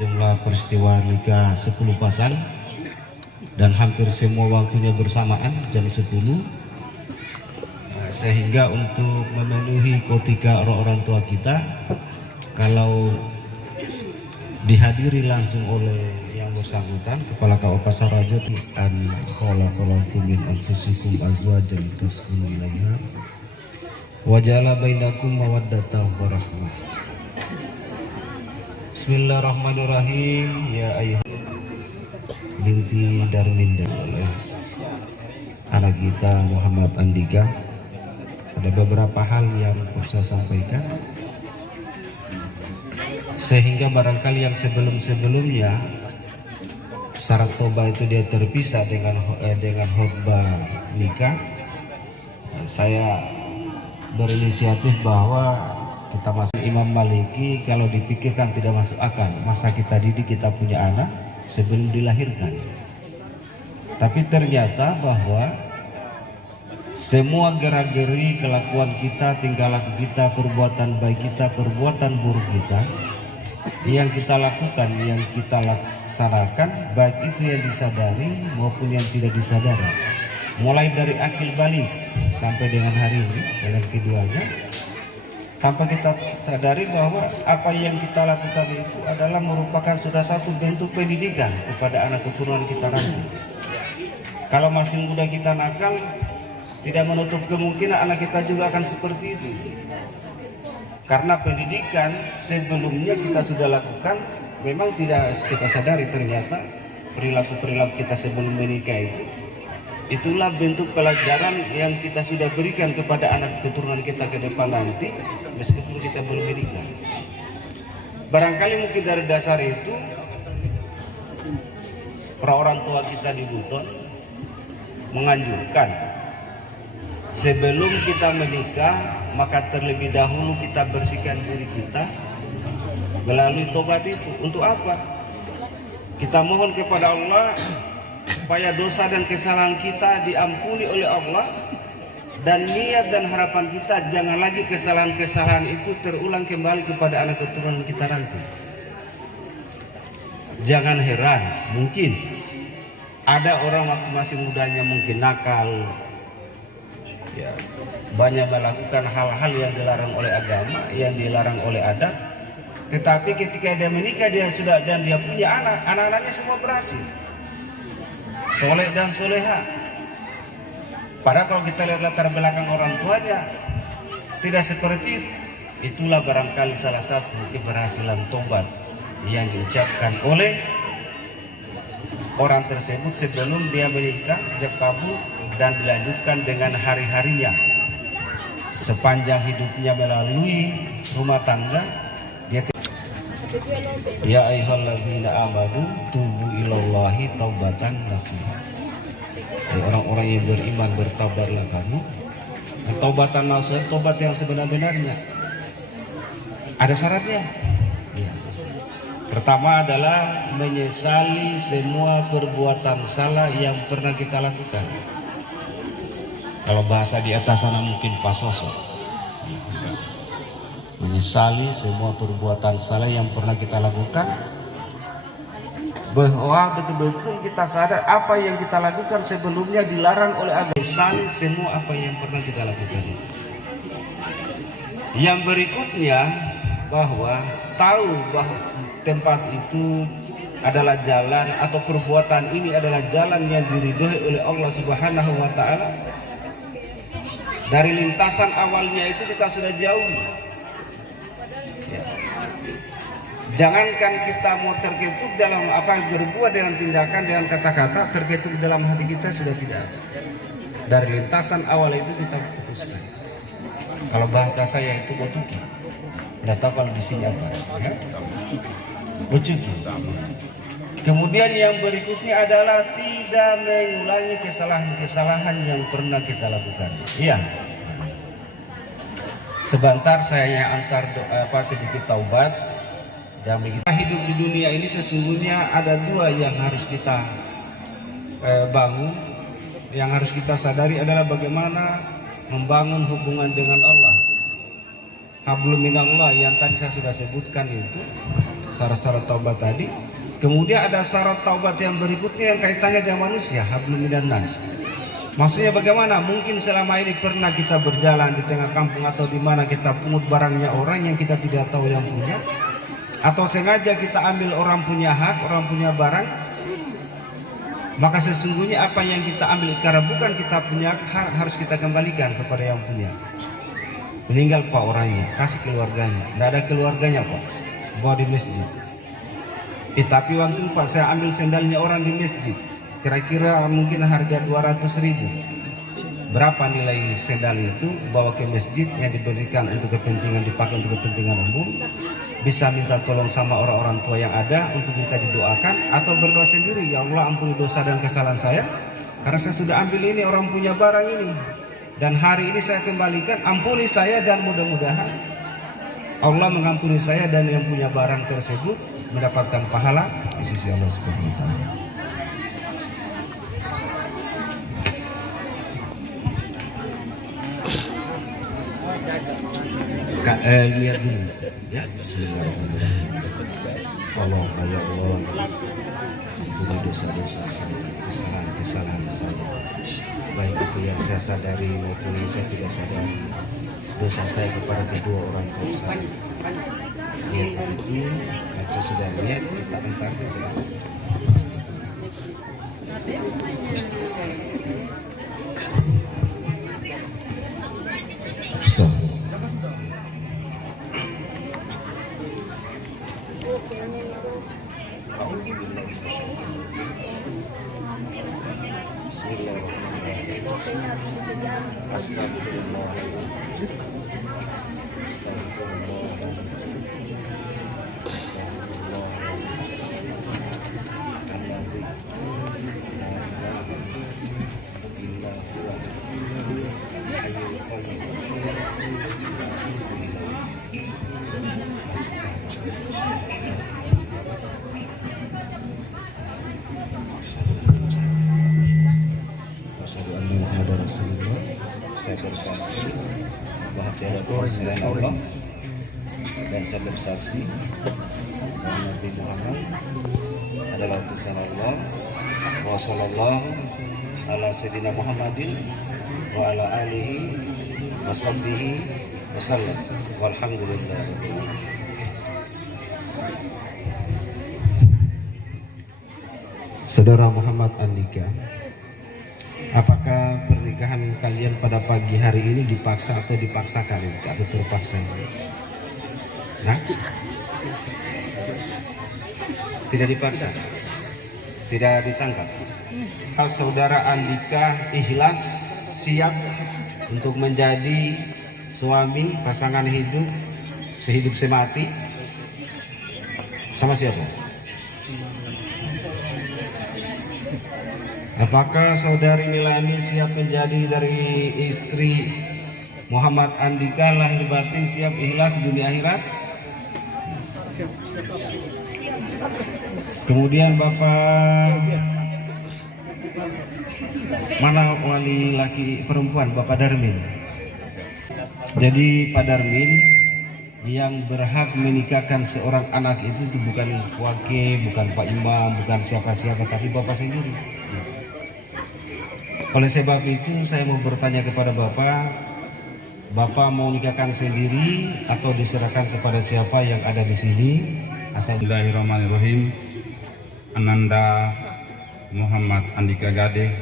Jumlah peristiwa nikah 10 pasang dan hampir semua waktunya bersamaan jam 10, sehingga untuk memenuhi kotika orang tua kita, kalau dihadiri langsung oleh yang bersangkutan, Kepala KO Pasar Raja, an khalaqalakum min anfusikum azwajan taskunu ilaiha wa ja'ala bainakum mawaddatan wa rahmah. Bismillahirrahmanirrahim. Ya ayuh binti Darminda, oleh anak kita Muhammad Andika. Ada beberapa hal yang saya sampaikan, sehingga barangkali yang sebelum-sebelumnya syarat toba itu dia terpisah dengan khutbah nikah, saya berinisiatif bahwa kita masuk Imam Maliki. Kalau dipikirkan tidak masuk akal, masa kita didik kita punya anak sebelum dilahirkan. Tapi ternyata bahwa semua gerak-geri kelakuan kita, tingkah laku kita, perbuatan baik kita, perbuatan buruk kita, yang kita lakukan, yang kita laksanakan, baik itu yang disadari maupun yang tidak disadari, mulai dari akil balik sampai dengan hari ini, dengan keduanya, tanpa kita sadari bahwa apa yang kita lakukan itu adalah merupakan sudah satu bentuk pendidikan kepada anak keturunan kita nanti. Kalau masih muda kita nakal, tidak menutup kemungkinan anak kita juga akan seperti itu. Karena pendidikan sebelumnya kita sudah lakukan, memang tidak kita sadari ternyata perilaku-perilaku kita sebelum menikah itu, itulah bentuk pelajaran yang kita sudah berikan kepada anak keturunan kita ke depan nanti, meskipun kita belum menikah. Barangkali mungkin dari dasar itu, orang tua kita di Buton menganjurkan sebelum kita menikah, maka terlebih dahulu kita bersihkan diri kita melalui tobat itu. Untuk apa? Kita mohon kepada Allah supaya dosa dan kesalahan kita diampuni oleh Allah, dan niat dan harapan kita jangan lagi kesalahan-kesalahan itu terulang kembali kepada anak keturunan kita nanti. Jangan heran, mungkin ada orang waktu masih mudanya mungkin nakal, ya, banyak melakukan hal-hal yang dilarang oleh agama, yang dilarang oleh adat. Tetapi ketika dia menikah, dia sudah dan dia punya anak-anaknya semua berhasil, soleh dan soleha. Padahal kalau kita lihat latar belakang orang tuanya tidak seperti itu. Itulah barangkali salah satu keberhasilan tobat yang diucapkan oleh orang tersebut sebelum dia menikah, sejak kabul, dan dilanjutkan dengan hari-harinya sepanjang hidupnya melalui rumah tangga. Dia ya ayyuhalladzina amanu tubu ilallahi taubatan nasuha. Orang-orang yang beriman, bertobatlah kamu. Taubatan nasuha, tobat yang sebenar-benarnya. Ada syaratnya. Ya. Pertama adalah menyesali semua perbuatan salah yang pernah kita lakukan. Kalau bahasa di atas sana mungkin pasosok. Menyesali semua perbuatan salah yang pernah kita lakukan, bahwa betul-betul kita sadar apa yang kita lakukan sebelumnya dilarang oleh agama. Menyesali semua apa yang pernah kita lakukan. Yang berikutnya, bahwa tahu bahwa tempat itu adalah jalan atau perbuatan ini adalah jalan yang diridhoi oleh Allah Subhanahu wa Ta'ala. Dari lintasan awalnya itu kita sudah jauh. Ya. Jangankan kita mau terketuk dalam apa yang berbuat dengan tindakan, dengan kata-kata, terketuk dalam hati kita sudah tidak ada. Dari lintasan awal itu kita putuskan. Kalau bahasa saya itu botuki. Tidak tahu kalau di sini apa. Ya? Bocuki. Kemudian yang berikutnya adalah tidak mengulangi kesalahan-kesalahan yang pernah kita lakukan. Iya. Sebentar saya antar sedikit taubat. Kita hidup di dunia ini sesungguhnya ada dua yang harus kita bangun. Yang harus kita sadari adalah bagaimana membangun hubungan dengan Allah. Hablum minallah yang tadi saya sudah sebutkan itu syarat-syarat taubat tadi. Kemudian ada syarat taubat yang berikutnya yang kaitannya dengan manusia, hablum minan nas. Maksudnya bagaimana? Mungkin selama ini pernah kita berjalan di tengah kampung atau di mana kita pungut barangnya orang yang kita tidak tahu yang punya, atau sengaja kita ambil orang punya hak, orang punya barang, maka sesungguhnya apa yang kita ambil karena bukan kita punya hak harus kita kembalikan kepada yang punya. Meninggal Pak orangnya, kasih keluarganya. Tidak ada keluarganya Pak, bawa di masjid. Tapi waktu itu Pak saya ambil sendalnya orang di masjid, kira-kira mungkin harga 200.000. Berapa nilai sendal itu? Bawa ke masjid yang diberikan untuk kepentingan, dipakai untuk kepentingan umum. Bisa minta tolong sama orang-orang tua yang ada untuk minta didoakan, atau berdoa sendiri, ya Allah ampuni dosa dan kesalahan saya karena saya sudah ambil ini orang punya barang ini, dan hari ini saya kembalikan, ampuni saya, dan mudah-mudahan Allah mengampuni saya dan yang punya barang tersebut mendapatkan pahala di sisi Allah Subhanahu wa taala. Lihat dulu ya, bismillahirrahmanirrahim. Allah ya Allah, ampuni dosa-dosa saya, kesalahan saya, baik itu yang saya sadari maupun yang saya tidak sadari, dosa saya kepada kedua orang tua saya. Lihat itu, yang saya sudah lihat, kita entar juga. So. Saya bersaksi bahwa tiada Tuhan selain Allah, dan saya bersaksi bahwa Nabi Muhammad adalah utusan Allah. Wa sallallahu ala sayyidina Muhammadin wa ala alihi wa sahbihi wa sallam. Walhamdulillah. Saudara Muhammad Andika, apakah pernikahan kalian pada pagi hari ini dipaksa atau dipaksakan atau terpaksa? Nah, tidak dipaksa, tidak ditangkap. Saudara Andika ikhlas, siap untuk menjadi suami, pasangan hidup, sehidup semati sama siapa? Apakah saudari Milani siap menjadi dari istri Muhammad Andika, lahir batin siap ikhlas dunia akhirat? Kemudian Bapak mana wali laki perempuan? Bapak Darmin. Jadi Pak Darmin, yang berhak menikahkan seorang anak itu bukan wakil, bukan Pak Imam, bukan siapa-siapa, tapi Bapak sendiri. Oleh sebab itu saya mau bertanya kepada Bapak mau nikahkan sendiri atau diserahkan kepada siapa yang ada di sini? Bismillahirrahmanirrahim. Ananda Muhammad Andika Gade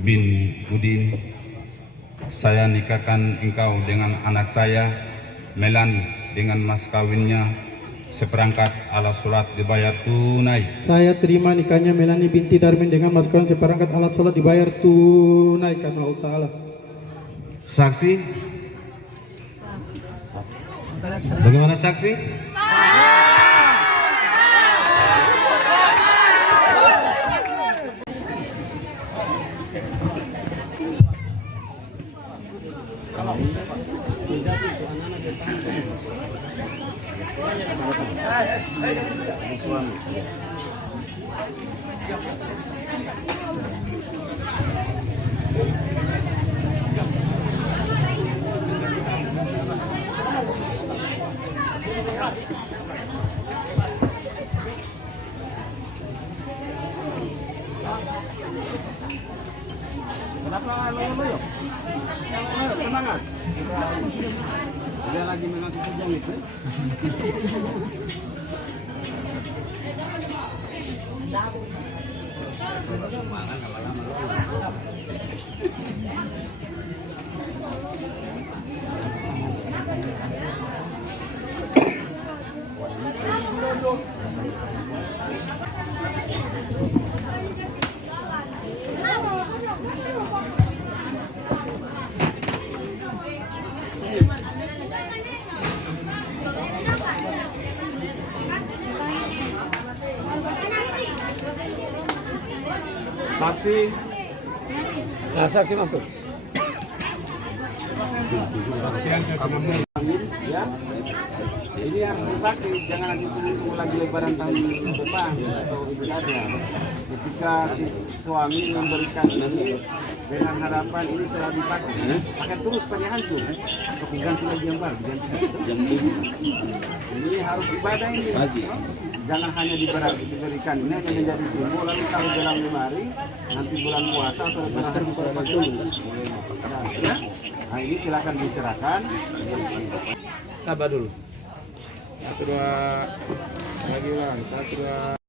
bin Udin, saya nikahkan engkau dengan anak saya Melani dengan mas kawinnya seperangkat alat sholat dibayar tunai. Saya terima nikahnya Melani binti Darmin dengan mas kawin seperangkat alat sholat dibayar tunai karena Allah Ta'ala. Saksi? Bagaimana saksi? Kenapa loyo-loyo? Semangat. Dia lagi mengaku kujang itu. Saksi. Nah, saksi masuk. Ya. Ini yang dipakai, jangan nanti tunggu lagi lebaran tahun depan atau ibadahnya. Ketika si suami memberikan ini dengan harapan ini selalu dipakai, pakai terus pakai hancur. Untuk diganti lagi yang baru, diganti. Ini harus ibadah ini. Jangan hanya diberikan, ini hanya menjadi simbol. Lalu kalau dalam 5 hari, nanti bulan puasa atau lebaran bisa pakai lagi. Ya. Nah ini silakan diserahkan. Sabar dulu. 1, 2, lagi ulang. 1, 2.